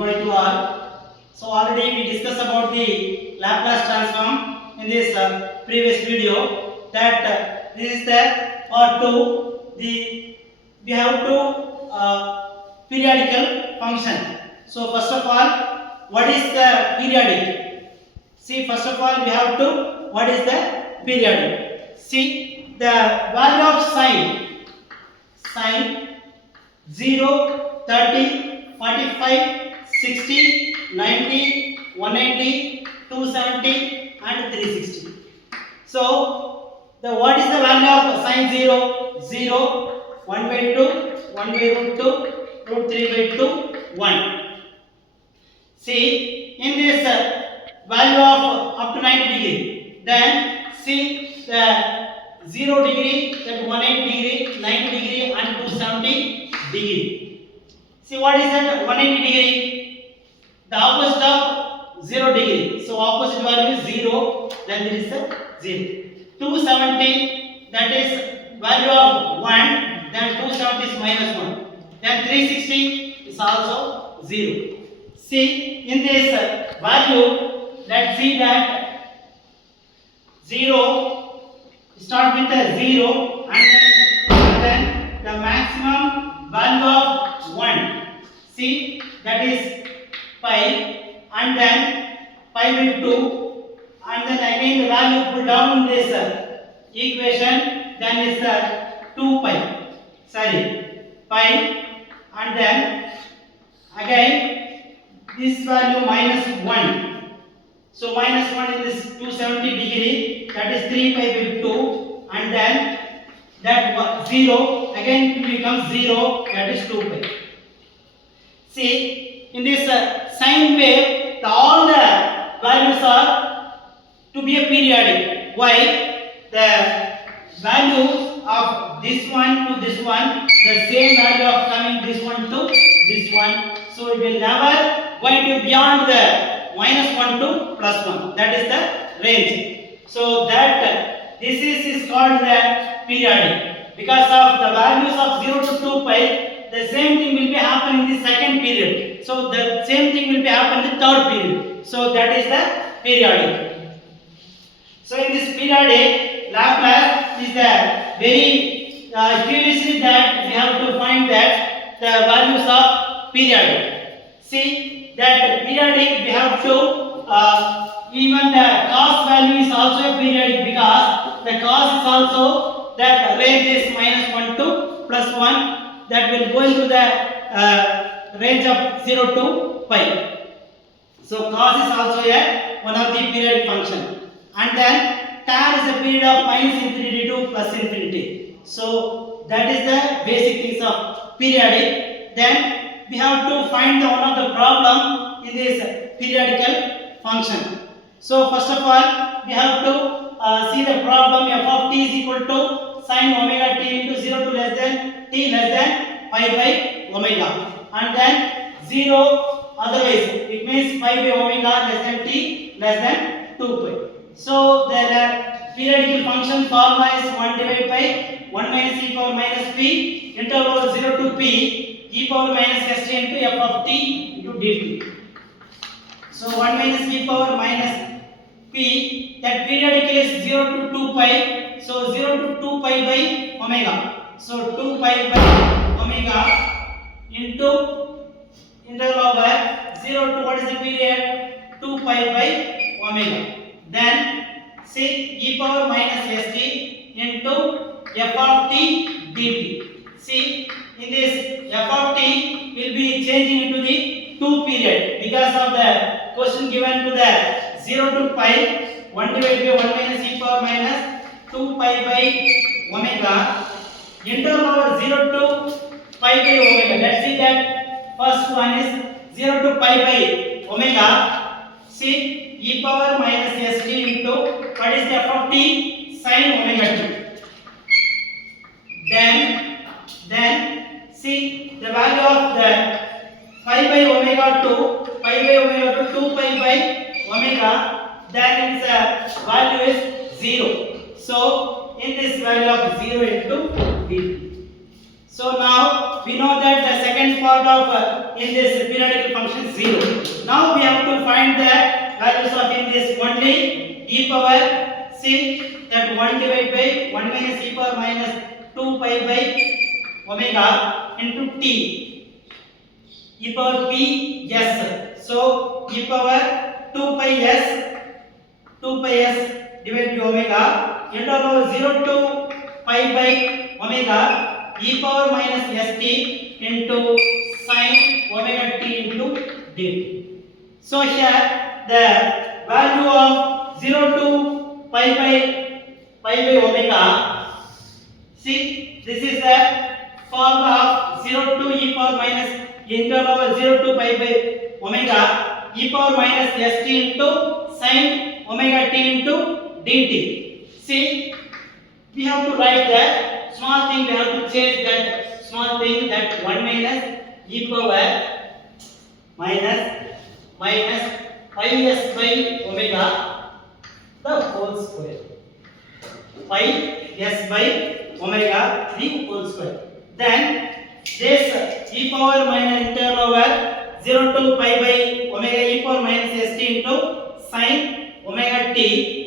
morning to all. So already we discussed about the Laplace transform in this previous video. That this is the part 2. We have to periodical function. So first of all, what is the periodic? See, first of all we have to what is the periodic? See, the value of sine 0, 30, 45, 60, 90, 180, 270 and 360. So the what is the value of sine 0? 0, 1 by 2, 1 by root 2, root 3 by 2, 1. See, in this value of up to 90 degree, then see the 0 degree, that 180 degree, 90 degree and 270 degree. See what is that 180 degree? The opposite of 0 degree. So opposite value is 0, then there is a 0. 270, that is value of 1, then 270 is minus 1. Then 360 is also 0. See, in this value, let's see that 0, start with a 0 and then the maximum value of 1. See, that is pi, and then pi by 2, and then again the value put down in this equation, then is 2 pi, pi, and then again this value minus 1. So minus 1 in this 270 degree, that is 3 pi by 2, and then that 0 again becomes 0, that is 2 pi. See, in this sine wave, all the values are to be a periodic. Why? The values of this one to this one, the same value of coming this one to this one. So it will never going to beyond the minus 1 to plus 1. That is the range. So that this is called the periodic. Because of the values of 0 to 2 pi, the same thing will be happening in the second period. So the same thing will be happening in the third period. So that is the periodic. So in this periodic, Laplace is the very curiously that we have to find that the values of periodic. See that periodic we have to even the cos value is also a periodic, because the cos is also that range is minus 1 to plus 1, that will go into the range of 0 to pi. So cos is also one of the periodic function, and then tan is a period of minus infinity to plus infinity. So that is the basic things of periodic. Then we have to find one of the problem in this periodical function. So first of all, we have to see the problem. F of t is equal to sin omega t into 0 to less than t less than pi by omega, and then 0 otherwise it means pi by omega less than t less than 2 pi. So the periodical function formula is 1 divided by 1 minus e power minus p interval 0 to p e power minus st into f of t into dt. So 1 minus e power minus p, that periodical is 0 to 2 pi. So 0 to 2 pi by omega. So 2 pi by omega into interval over 0 to what is the period? 2 pi by omega. Then see e power minus st into f of t dt. See, in this f of t will be changing into the 2 period because of the question given to the 0 to pi 1 divided by 1 minus e power minus 2 pi by omega interval over 0 to pi by omega. Let's see that first one is 0 to pi by omega. See, e power minus st into what is the f of t? Sin omega t. Then see the value of the pi by omega to 2 pi by omega, then its value is 0. So in this value of 0 into dt. So now we know that the second part of in this periodical function is 0. Now we have to find the values of in this only e power, see that 1 divided by 1 minus e power minus 2 pi by omega into t e power p s. So e power 2 pi s divided by omega into 0 to pi by omega e power minus st into sin omega t into dt. So here the value of 0 to pi by omega, see this is the formula of 0 to e power minus integral over 0 to pi by omega e power minus st into sin omega t into dt. See, we have to write that small thing, we have to change that small thing, that 1 minus e power minus pi s by omega the whole square, pi s by omega the whole square. Then this e power minus integral over 0 to pi by omega e power minus st into sin omega t